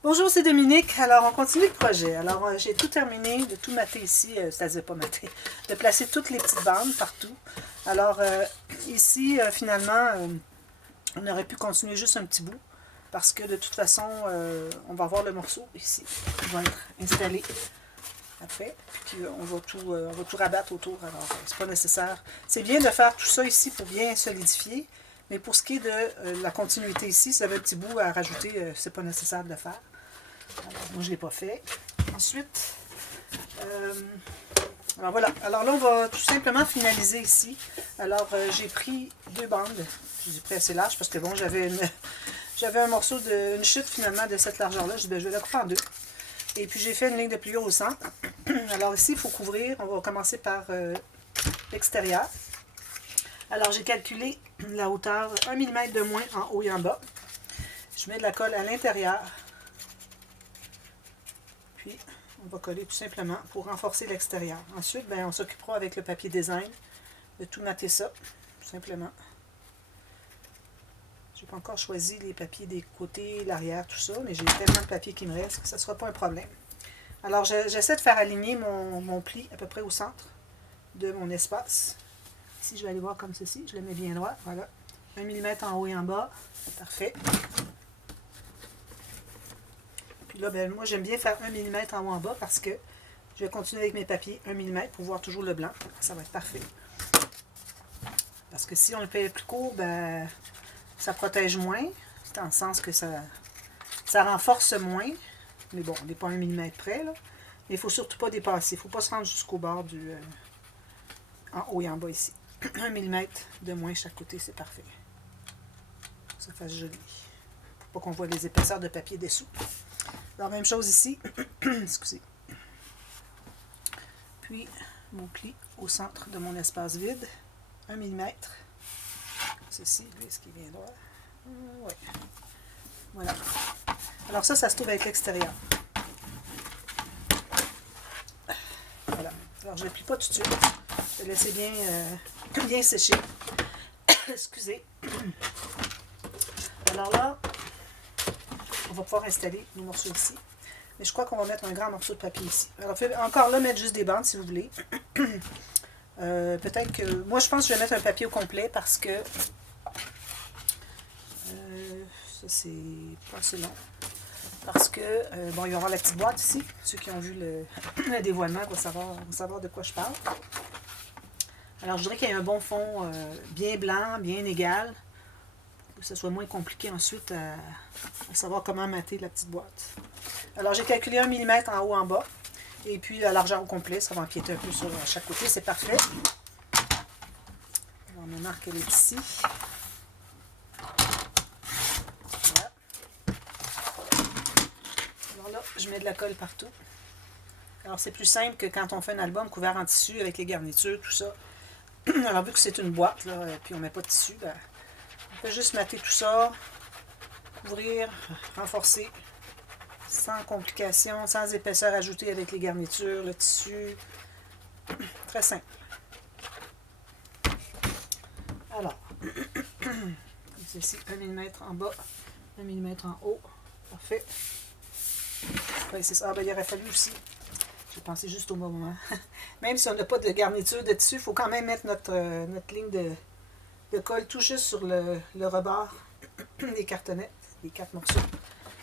Bonjour, c'est Dominique. Alors, on continue le projet. Alors, j'ai tout terminé de tout mater ici, c'est-à-dire pas mater, de placer toutes les petites bandes partout. Alors, ici, finalement, on aurait pu continuer juste un petit bout parce que de toute façon, on va avoir le morceau ici qui va être installé après. Puis, on va tout rabattre autour. Alors, c'est pas nécessaire. C'est bien de faire tout ça ici pour bien solidifier. Mais pour ce qui est de la continuité ici, si vous avez un petit bout à rajouter, c'est pas nécessaire de le faire. Alors, moi, je ne l'ai pas fait. Ensuite, alors voilà. Alors là, on va tout simplement finaliser ici. Alors, j'ai pris deux bandes. J'ai pris assez large parce que bon, j'avais un morceau une chute finalement de cette largeur-là. Je dis, ben, je vais la couper en deux. Et puis, j'ai fait une ligne de pliure au centre. Alors ici, il faut couvrir. On va commencer par l'extérieur. Alors, j'ai calculé la hauteur 1 mm de moins en haut et en bas. Je mets de la colle à l'intérieur. Puis, on va coller tout simplement pour renforcer l'extérieur. Ensuite, ben, on s'occupera avec le papier design de tout mater ça, tout simplement. Je n'ai pas encore choisi les papiers des côtés, l'arrière, tout ça, mais j'ai tellement de papier qui me reste que ça ne sera pas un problème. Alors, j'essaie de faire aligner mon pli à peu près au centre de mon espace. Ici, je vais aller voir comme ceci. Je le mets bien droit. Voilà. 1 mm en haut et en bas. Parfait. Puis là, ben, moi, j'aime bien faire 1 mm en haut et en bas parce que je vais continuer avec mes papiers 1 mm pour voir toujours le blanc. Ça va être parfait. Parce que si on le fait plus court, ben, ça protège moins. C'est dans le sens que ça renforce moins. Mais bon, on n'est pas 1 mm près, là. Mais il ne faut surtout pas dépasser. Il ne faut pas se rendre jusqu'au bord du en haut et en bas ici. 1 mm de moins chaque côté, c'est parfait. Pour que ça fasse joli. Pour pas qu'on voit les épaisseurs de papier dessous. Alors, même chose ici. Excusez. Puis, mon pli au centre de mon espace vide. 1 mm. Ceci, lui, est-ce qu'il vient droit? Oui. Voilà. Alors ça se trouve avec l'extérieur. Voilà. Alors, je ne le plie pas tout de suite. Je vais laisser bien sécher. Excusez. Alors là, on va pouvoir installer nos morceaux ici. Mais je crois qu'on va mettre un grand morceau de papier ici. Alors, encore là, mettre juste des bandes si vous voulez. Peut-être que... Moi, je pense que je vais mettre un papier au complet parce que... ça, c'est pas assez long. Parce que, bon, il va y avoir la petite boîte ici. Ceux qui ont vu le dévoilement vont savoir de quoi je parle. Alors, je voudrais qu'il y ait un bon fond bien blanc, bien égal. Pour que ce soit moins compliqué ensuite à savoir comment mater la petite boîte. Alors, j'ai calculé 1 mm en haut, en bas. Et puis, la largeur au complet, ça va empiéter un peu sur chaque côté. C'est parfait. Alors, ma marque, elle est ici. Voilà. Alors là, je mets de la colle partout. Alors, c'est plus simple que quand on fait un album couvert en tissu avec les garnitures, tout ça. Alors, vu que c'est une boîte, là, puis on ne met pas de tissu, ben, on peut juste mater tout ça, couvrir, renforcer, sans complications, sans épaisseur ajoutée avec les garnitures, le tissu. Très simple. Alors, ici, 1 mm en bas, 1 mm en haut. Parfait. Ouais, c'est ça. Ah, ben, il aurait fallu aussi. J'ai pensé juste au moment. Même si on n'a pas de garniture de tissu, il faut quand même mettre notre ligne de colle tout juste sur le rebord des cartonnettes, des 4 morceaux.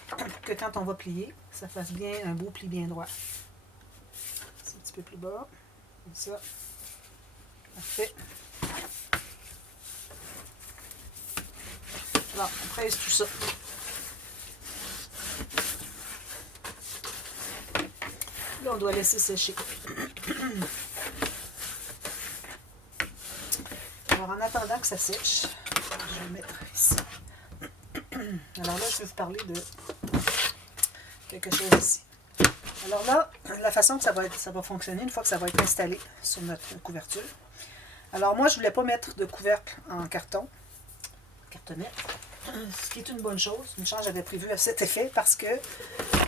Pour que quand on va plier, ça fasse bien un beau pli bien droit. C'est un petit peu plus bas. Comme ça. Parfait. Alors, on presse tout ça. Là, on doit laisser sécher. Alors, en attendant que ça sèche, je vais le mettre ici. Alors là, je vais vous parler de quelque chose ici. Alors là, la façon que ça va fonctionner, une fois que ça va être installé sur notre couverture. Alors moi, je ne voulais pas mettre de couvercle en cartonnette, ce qui est une bonne chose. Une chance, j'avais prévu à cet effet parce que,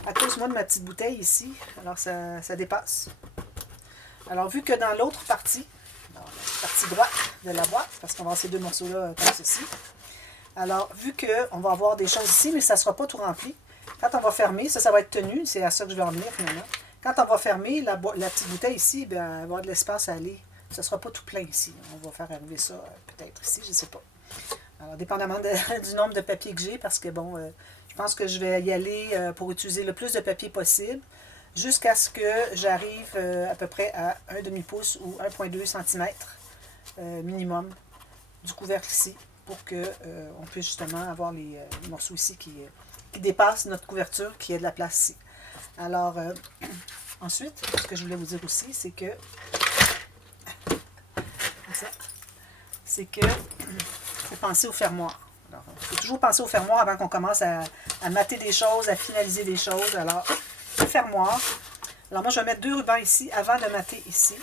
à cause moi de ma petite bouteille ici, alors ça dépasse. Alors vu que dans l'autre partie, la partie droite de la boîte, parce qu'on va avoir ces deux morceaux-là comme ceci, alors vu qu'on va avoir des choses ici, mais ça ne sera pas tout rempli, Quand on va fermer, ça va être tenu, c'est à ça que je vais en venir finalement. Quand on va fermer, la petite bouteille ici, bien, elle va avoir de l'espace à aller. Ça ne sera pas tout plein ici. On va faire arriver ça peut-être ici, je ne sais pas. Alors, dépendamment du nombre de papiers que j'ai, parce que bon, je pense que je vais y aller pour utiliser le plus de papier possible, jusqu'à ce que j'arrive à peu près à un demi-pouce ou 1,2 cm minimum du couvercle ici, pour qu'on puisse justement avoir les morceaux ici qui dépassent notre couverture, qui ait de la place ici. Alors, ensuite, ce que je voulais vous dire aussi, c'est que faut penser au fermoir. Alors, il faut toujours penser au fermoir avant qu'on commence à mater des choses, à finaliser des choses. Alors, le fermoir. Alors, moi, je vais mettre 2 rubans ici avant de mater ici.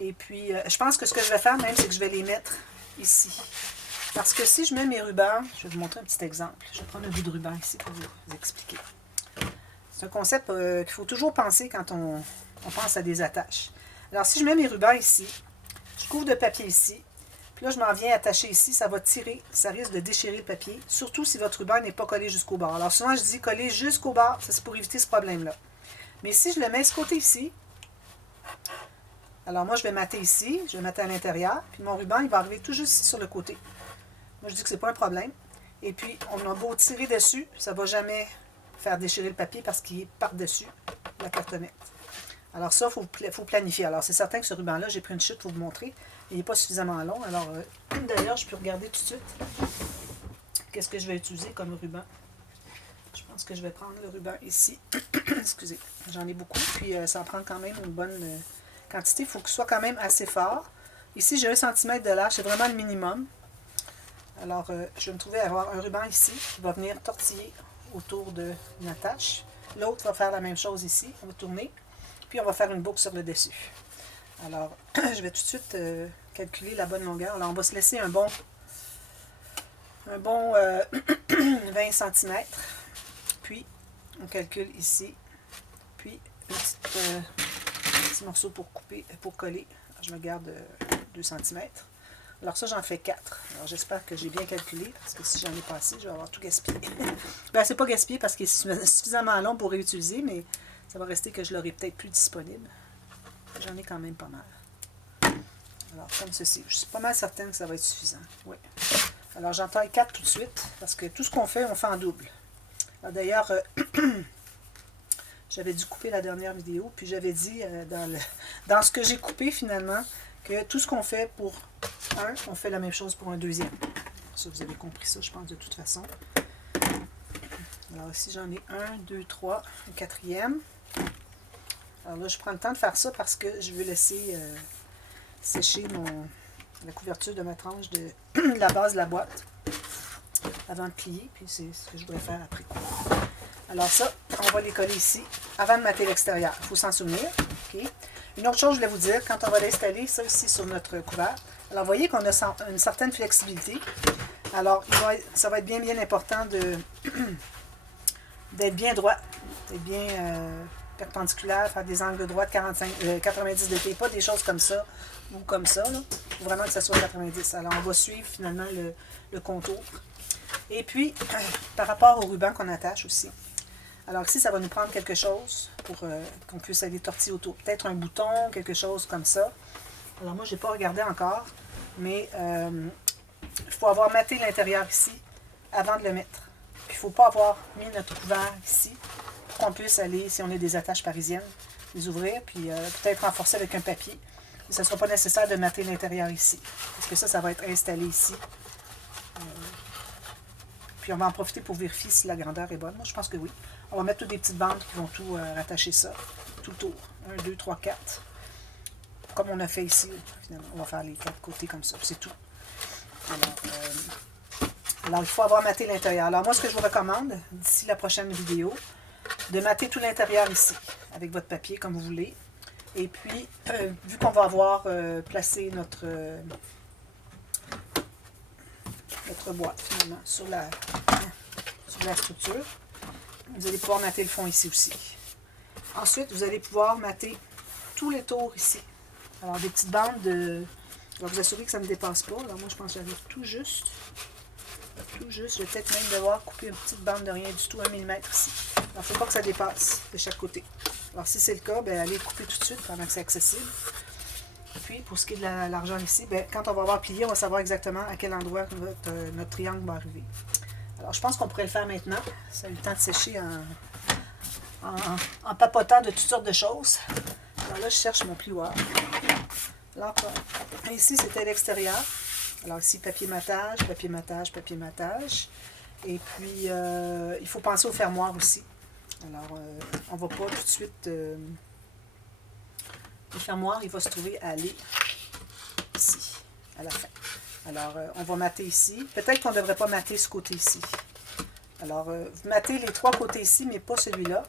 Et puis, je pense que ce que je vais faire même, c'est que je vais les mettre ici. Parce que si je mets mes rubans, je vais vous montrer un petit exemple. Je vais prendre un bout de ruban ici pour vous expliquer. C'est un concept qu'il faut toujours penser quand on pense à des attaches. Alors, si je mets mes rubans ici, je couvre de papier ici, puis là, je m'en viens attacher ici, ça va tirer, ça risque de déchirer le papier, surtout si votre ruban n'est pas collé jusqu'au bord. Alors, souvent, je dis coller jusqu'au bord, ça c'est pour éviter ce problème-là. Mais si je le mets ce côté ici, alors moi, je vais mater ici, je vais mater à l'intérieur, puis mon ruban, il va arriver tout juste ici sur le côté. Moi, je dis que c'est pas un problème. Et puis, on a beau tirer dessus, ça ne va jamais faire déchirer le papier parce qu'il est par-dessus la cartonnette. Alors ça, il faut planifier. Alors, c'est certain que ce ruban-là, j'ai pris une chute pour vous montrer. Il n'est pas suffisamment long. Alors, d'ailleurs, je peux regarder tout de suite qu'est-ce que je vais utiliser comme ruban. Je pense que je vais prendre le ruban ici. Excusez, j'en ai beaucoup. Puis, ça en prend quand même une bonne quantité. Il faut qu'il soit quand même assez fort. Ici, j'ai 1 cm de large. C'est vraiment le minimum. Alors, je vais me trouver à avoir un ruban ici qui va venir tortiller autour de ma attache. L'autre va faire la même chose ici. On va tourner. Puis, on va faire une boucle sur le dessus. Alors, je vais tout de suite calculer la bonne longueur. Alors, on va se laisser un bon 20 cm. Puis, on calcule ici. Puis, un petit morceau pour couper, pour coller. Alors, je me garde 2 cm. Alors ça, j'en fais 4. Alors j'espère que j'ai bien calculé, parce que si j'en ai pas assez, je vais avoir tout gaspillé. Ben, c'est pas gaspillé parce qu'il est suffisamment long pour réutiliser, mais ça va rester que je l'aurai peut-être plus disponible. J'en ai quand même pas mal. Alors, comme ceci. Je suis pas mal certaine que ça va être suffisant. Oui. Alors, j'en taille 4 tout de suite, parce que tout ce qu'on fait, on fait en double. D'ailleurs, j'avais dû couper la dernière vidéo, puis j'avais dit dans ce que j'ai coupé finalement, que tout ce qu'on fait pour un, on fait la même chose pour un deuxième. Ça, vous avez compris ça, je pense, de toute façon. Alors ici, j'en ai 1, 2, 3, un quatrième. Alors là, je prends le temps de faire ça parce que je veux laisser sécher la couverture de ma tranche de la base de la boîte avant de plier, puis c'est ce que je voudrais faire après. Alors ça, on va les coller ici avant de mater l'extérieur. Il faut s'en souvenir. Okay. Une autre chose, je voulais vous dire, quand on va l'installer, ça ici sur notre couvert, alors vous voyez qu'on a une certaine flexibilité. Alors, ça va être bien important d'être bien droit, d'être bien perpendiculaire, faire des angles droits de 90 degrés, pas des choses comme ça ou comme ça. Il faut vraiment que ça soit 90. Alors, on va suivre finalement le contour. Et puis, par rapport au ruban qu'on attache aussi. Alors ici, ça va nous prendre quelque chose pour qu'on puisse aller tortiller autour. Peut-être un bouton, quelque chose comme ça. Alors moi, je n'ai pas regardé encore, mais il faut avoir maté l'intérieur ici avant de le mettre. Puis il ne faut pas avoir mis notre couvert ici pour qu'on puisse aller, si on a des attaches parisiennes, les ouvrir, puis peut-être renforcer avec un papier. Et ça ne sera pas nécessaire de mater l'intérieur ici, parce que ça va être installé ici. Puis on va en profiter pour vérifier si la grandeur est bonne. Moi, je pense que oui. On va mettre toutes des petites bandes qui vont tout rattacher ça, tout le tour. 1, 2, 3, 4. Comme on a fait ici, finalement. On va faire les 4 côtés comme ça, c'est tout. Alors, il faut avoir maté l'intérieur. Alors, moi, ce que je vous recommande, d'ici la prochaine vidéo, de mater tout l'intérieur ici, avec votre papier, comme vous voulez. Et puis, vu qu'on va avoir placé notre boîte, finalement, sur la structure, vous allez pouvoir mater le fond ici aussi. Ensuite, vous allez pouvoir mater tous les tours ici. Alors, des petites bandes de... Je vais vous assurer que ça ne me dépasse pas. Alors, moi, je pense que j'arrive tout juste tout juste. Je vais peut-être même devoir couper une petite bande de rien du tout, 1 mm ici. Alors, il ne faut pas que ça dépasse de chaque côté. Alors, si c'est le cas, ben, allez couper tout de suite pendant que c'est accessible. Puis, pour ce qui est de l'argent ici, ben, quand on va avoir plié, on va savoir exactement à quel endroit notre triangle va arriver. Alors, je pense qu'on pourrait le faire maintenant. Ça a eu le temps de sécher en papotant de toutes sortes de choses. Alors là, je cherche mon plioir. Là, ici, c'était l'extérieur. Alors ici, papier matage, papier matage, papier matage. Et puis, il faut penser au fermoir aussi. Alors, on ne va pas tout de suite... le fermoir, il va se trouver à aller ici, à la fin. Alors, on va mater ici. Peut-être qu'on ne devrait pas mater ce côté ici. Alors, vous matez les 3 côtés ici, mais pas celui-là.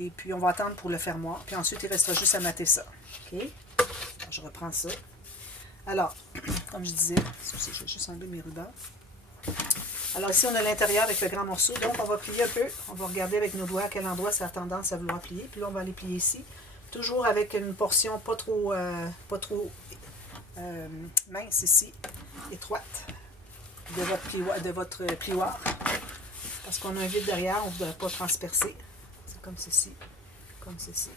Et puis, on va attendre pour le fermoir. Puis ensuite, il restera juste à mater ça. OK? Alors, je reprends ça. Alors, comme je disais, je vais juste enlever mes rubans. Alors ici, on a l'intérieur avec le grand morceau. Donc, on va plier un peu. On va regarder avec nos doigts à quel endroit ça a tendance à vouloir plier. Puis là, on va aller plier ici. Toujours avec une portion pas trop mince ici, étroite, de votre plioir. Parce qu'on a un vide derrière, on ne voudrait pas transpercer. C'est comme ceci. Comme ceci.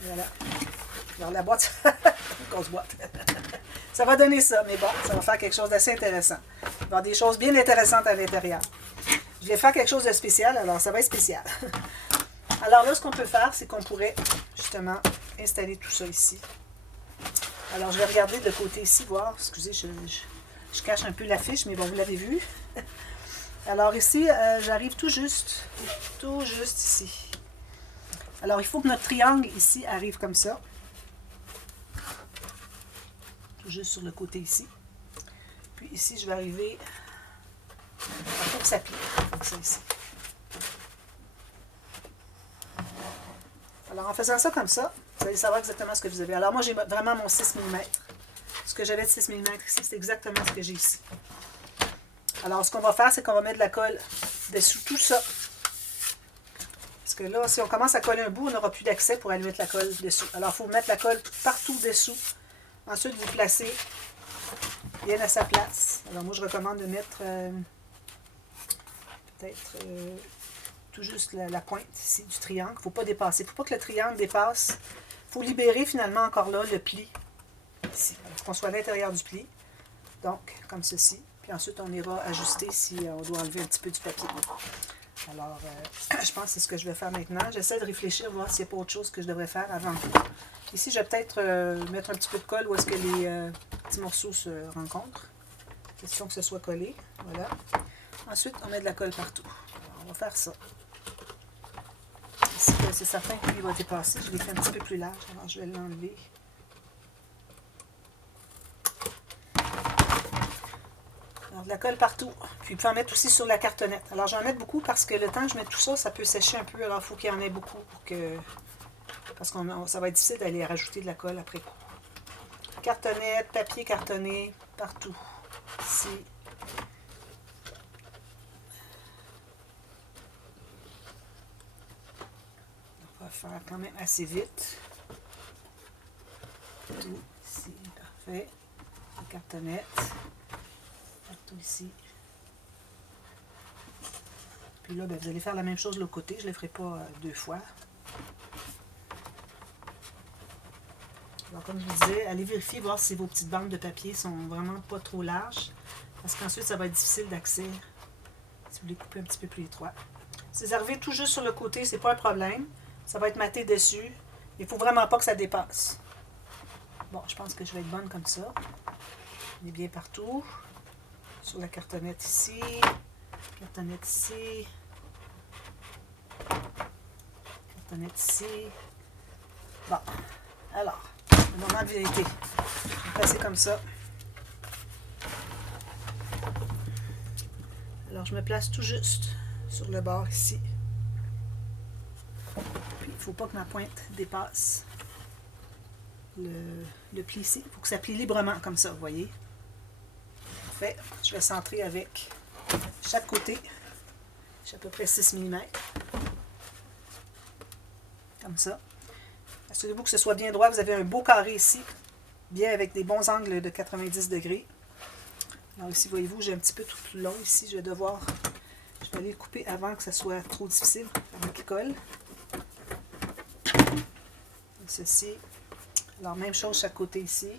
Voilà. Alors la boîte, une grosse boîte. Ça va donner ça, mais bon, ça va faire quelque chose d'assez intéressant. Il va y avoir des choses bien intéressantes à l'intérieur. Je vais faire quelque chose de spécial, alors ça va être spécial. Alors là, ce qu'on peut faire, c'est qu'on pourrait justement installer tout ça ici. Alors je vais regarder de côté ici, voir, excusez, je cache un peu l'affiche, mais bon, vous l'avez vu. Alors ici, j'arrive tout juste ici. Alors il faut que notre triangle ici arrive comme ça. Juste sur le côté ici. Puis ici, je vais arriver... Il faut que ça plie, comme ça ici. Alors, en faisant ça comme ça, vous allez savoir exactement ce que vous avez. Alors, moi, j'ai vraiment mon 6 mm. Ce que j'avais de 6 mm ici, c'est exactement ce que j'ai ici. Alors, ce qu'on va faire, c'est qu'on va mettre de la colle dessous tout ça. Parce que là, si on commence à coller un bout, on n'aura plus d'accès pour aller mettre la colle dessous. Alors, il faut mettre la colle partout dessous. Ensuite, vous placez bien à sa place. Alors, moi, je recommande de mettre peut-être tout juste la pointe ici du triangle. Il ne faut pas dépasser. Il ne faut pas que le triangle dépasse. Il faut libérer finalement encore là le pli. Ici. Il faut qu'on soit à l'intérieur du pli. Donc, comme ceci. Puis ensuite, on ira ajuster si on doit enlever un petit peu du papier. Alors, je pense que c'est ce que je vais faire maintenant. J'essaie de réfléchir, voir s'il n'y a pas autre chose que je devrais faire avant. Ici, je vais peut-être mettre un petit peu de colle où est-ce que les petits morceaux se rencontrent. Question que ce soit collé. Voilà. Ensuite, on met de la colle partout. Alors, on va faire ça. Ici, c'est certain qu'il va dépasser. Je l'ai fait un petit peu plus large. Alors, je vais l'enlever. Alors, de la colle partout. Puis, il peut en mettre aussi sur la cartonnette. Alors, j'en mets beaucoup parce que le temps que je mets tout ça, ça peut sécher un peu. Alors, il faut qu'il y en ait beaucoup pour que... Parce que ça va être difficile d'aller rajouter de la colle après coup. Cartonnette, papier cartonné, partout. Ici. On va faire quand même assez vite. Tout ici, parfait. La cartonnette. Partout ici. Puis là, ben, vous allez faire la même chose de l'autre côté. Je ne le ferai pas 2 fois. Alors, comme je vous disais, allez vérifier, voir si vos petites bandes de papier sont vraiment pas trop larges. Parce qu'ensuite, ça va être difficile d'accès si vous les coupez un petit peu plus étroit. Si vous arrivez tout juste sur le côté, c'est pas un problème. Ça va être maté dessus. Il ne faut vraiment pas que ça dépasse. Bon, je pense que je vais être bonne comme ça. On est bien partout. Sur la cartonnette ici. Cartonnette ici. Cartonnette ici. Bon, alors... Le moment de vérité. Je vais passer comme ça. Alors, je me place tout juste sur le bord ici. Puis, il ne faut pas que ma pointe dépasse le pli ici. Il faut que ça plie librement comme ça, vous voyez. Parfait. Je vais centrer avec chaque côté. J'ai à peu près 6 mm. Comme ça. Assurez-vous que ce soit bien droit. Vous avez un beau carré ici, bien avec des bons angles de 90 degrés. Alors ici, voyez-vous, j'ai un petit peu tout long ici. Je vais aller le couper avant que ça soit trop difficile, avant qu'il colle. Ceci. Alors, même chose chaque côté ici.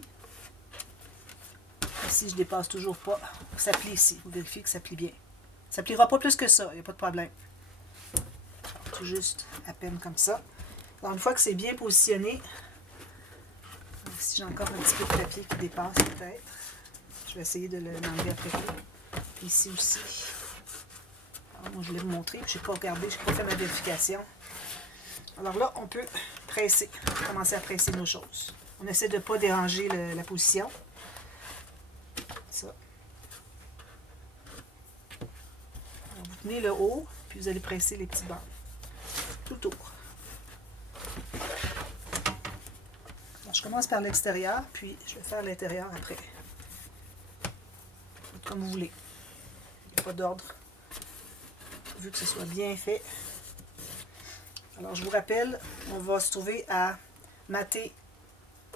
Ici, je ne dépasse toujours pas. Ça plie ici. Vous vérifiez que ça plie bien. Ça ne pliera pas plus que ça. Il n'y a pas de problème. Tout juste à peine comme ça. Alors, une fois que c'est bien positionné, ici, j'ai encore un petit peu de papier qui dépasse peut-être. Je vais essayer de l'enlever après tout. Puis ici aussi. Alors, moi, je voulais vous montrer. Je n'ai pas regardé. Je n'ai pas fait ma vérification. Alors là, on peut presser. Commencer à presser nos choses. On essaie de ne pas déranger la position. Ça. Alors, vous tenez le haut, puis vous allez presser les petits bandes. Tout le tour. Alors, je commence par l'extérieur, puis je vais faire l'intérieur après. Comme vous voulez. Il n'y a pas d'ordre. Vu que ce soit bien fait. Alors, je vous rappelle, on va se trouver à mater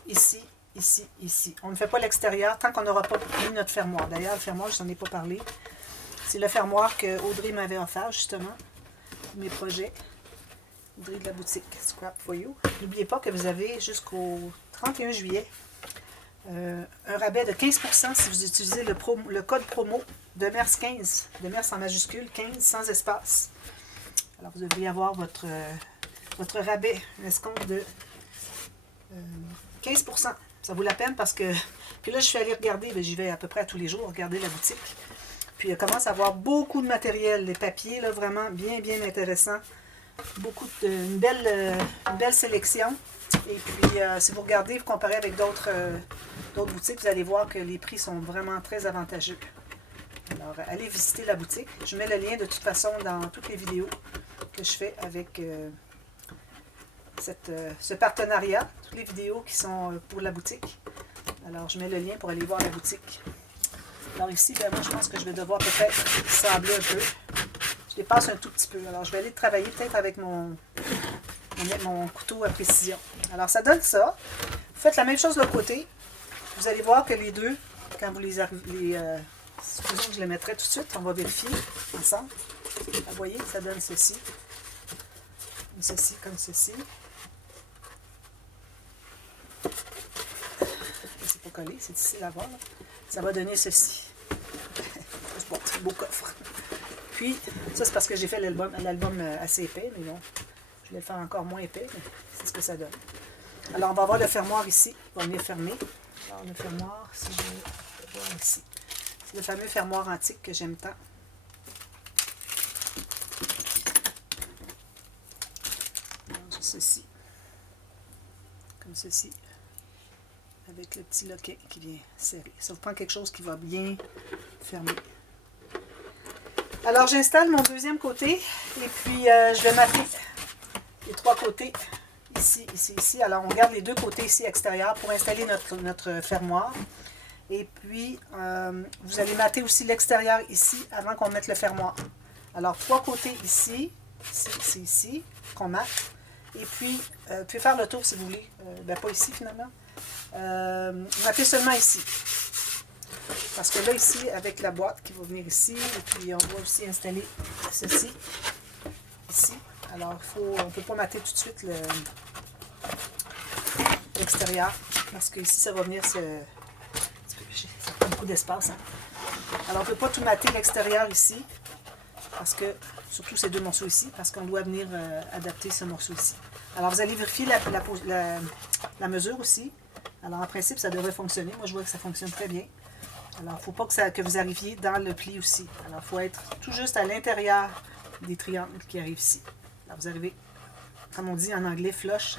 ici, ici, ici. On ne fait pas l'extérieur tant qu'on n'aura pas mis notre fermoir. D'ailleurs, le fermoir, je n'en ai pas parlé. C'est le fermoir que Audrey m'avait offert, justement, pour mes projets. Audrey de la boutique Scrap for You. N'oubliez pas que vous avez jusqu'au 31 juillet un rabais de 15% si vous utilisez le code promo de MERS 15. De MERS en majuscule, 15 sans espace. Alors, vous devriez avoir votre rabais, un escompte de 15%. Ça vaut la peine parce que... Puis là, je suis allée regarder, j'y vais à peu près à tous les jours, regarder la boutique. Puis il commence à avoir beaucoup de matériel, les papiers, là, vraiment bien, bien intéressant. Une belle sélection. Et puis, si vous regardez, vous comparez avec d'autres boutiques, vous allez voir que les prix sont vraiment très avantageux. Alors, allez visiter la boutique. Je mets le lien de toute façon dans toutes les vidéos que je fais avec ce partenariat. Toutes les vidéos qui sont pour la boutique. Alors, je mets le lien pour aller voir la boutique. Alors ici, ben, moi, je pense que je vais devoir peut-être sabler un peu. Je dépasse un tout petit peu. Alors, je vais aller travailler peut-être avec mon couteau à précision. Alors, ça donne ça. Vous faites la même chose de l'autre côté. Vous allez voir que les deux, quand vous supposons que je les mettrai tout de suite, on va vérifier ensemble. Vous voyez, ça donne ceci. Ceci comme ceci. C'est pas collé, c'est difficile à voir. Là. Ça va donner ceci. Bon, c'est un beau coffre. Puis, ça c'est parce que j'ai fait l'album assez épais, mais bon, je vais le faire encore moins épais, mais c'est ce que ça donne. Alors, on va avoir le fermoir ici. On va venir fermer. Alors, le fermoir, si je vais voir ici. C'est le fameux fermoir antique que j'aime tant. Alors, j'ai ceci. Comme ceci. Avec le petit loquet qui vient serrer. Ça vous prend quelque chose qui va bien fermer. Alors, j'installe mon deuxième côté et puis je vais mater les trois côtés ici, ici, ici. Alors, on garde les deux côtés ici extérieurs pour installer notre fermoir. Et puis, vous allez mater aussi l'extérieur ici avant qu'on mette le fermoir. Alors, trois côtés ici, ici, ici, qu'on mate. Et puis, vous pouvez faire le tour si vous voulez. Ben, pas ici finalement. Matez seulement ici. Parce que là, ici, avec la boîte qui va venir ici, et puis on va aussi installer ceci, ici. Alors, on ne peut pas mater tout de suite l'extérieur, parce que ici, ça va venir ça prend beaucoup d'espace. Hein. Alors, on ne peut pas tout mater l'extérieur ici, parce que, surtout ces deux morceaux ici, parce qu'on doit venir adapter ce morceau ici. Alors, vous allez vérifier la mesure aussi. Alors, en principe, ça devrait fonctionner. Moi, je vois que ça fonctionne très bien. Alors, il ne faut pas que vous arriviez dans le pli aussi. Alors, il faut être tout juste à l'intérieur des triangles qui arrivent ici. Alors, vous arrivez, comme on dit en anglais, flush.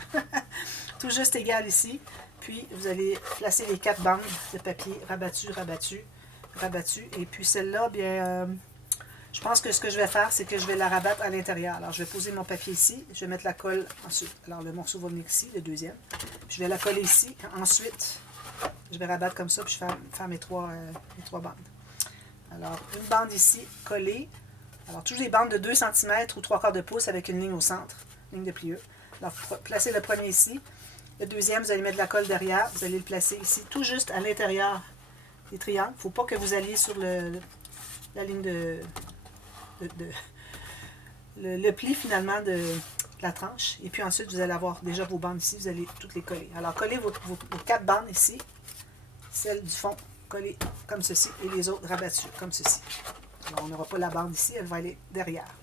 Tout juste égal ici. Puis, vous allez placer les 4 bandes de papier rabattu, rabattu, rabattu. Et puis, celle-là, bien, je pense que ce que je vais faire, c'est que je vais la rabattre à l'intérieur. Alors, je vais poser mon papier ici. Je vais mettre la colle ensuite. Alors, le morceau va venir ici, le deuxième. Puis, je vais la coller ici. Ensuite, je vais rabattre comme ça, puis je vais faire mes trois bandes. Alors, une bande ici, collée. Alors, toujours des bandes de 2 cm ou 3/4 de pouce avec une ligne au centre, ligne de pliure. Alors, placez le premier ici. Le deuxième, vous allez mettre de la colle derrière. Vous allez le placer ici, tout juste à l'intérieur des triangles. Il ne faut pas que vous alliez sur la ligne le pli finalement de la tranche. Et puis ensuite, vous allez avoir déjà vos bandes ici. Vous allez toutes les coller. Alors, collez vos 4 bandes ici. Celle du fond, collée comme ceci. Et les autres rabattues comme ceci. Alors, on n'aura pas la bande ici. Elle va aller derrière.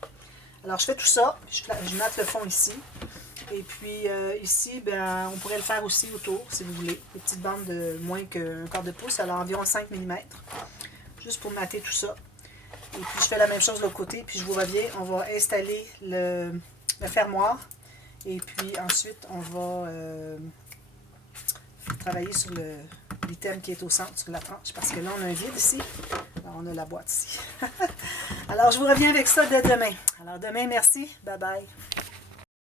Alors, je fais tout ça. Je mate le fond ici. Et puis, ici, ben, on pourrait le faire aussi autour, si vous voulez. Des petites bandes de moins qu'un quart de pouce. Alors, environ 5 mm. Juste pour mater tout ça. Et puis, je fais la même chose de l'autre côté. Puis, je vous reviens. On va installer le fermoir. Et puis, ensuite, on va travailler sur l'item qui est au centre, sur la tranche. Parce que là, on a un vide ici. Alors, on a la boîte ici. Alors, je vous reviens avec ça dès demain. Alors, demain, merci. Bye bye.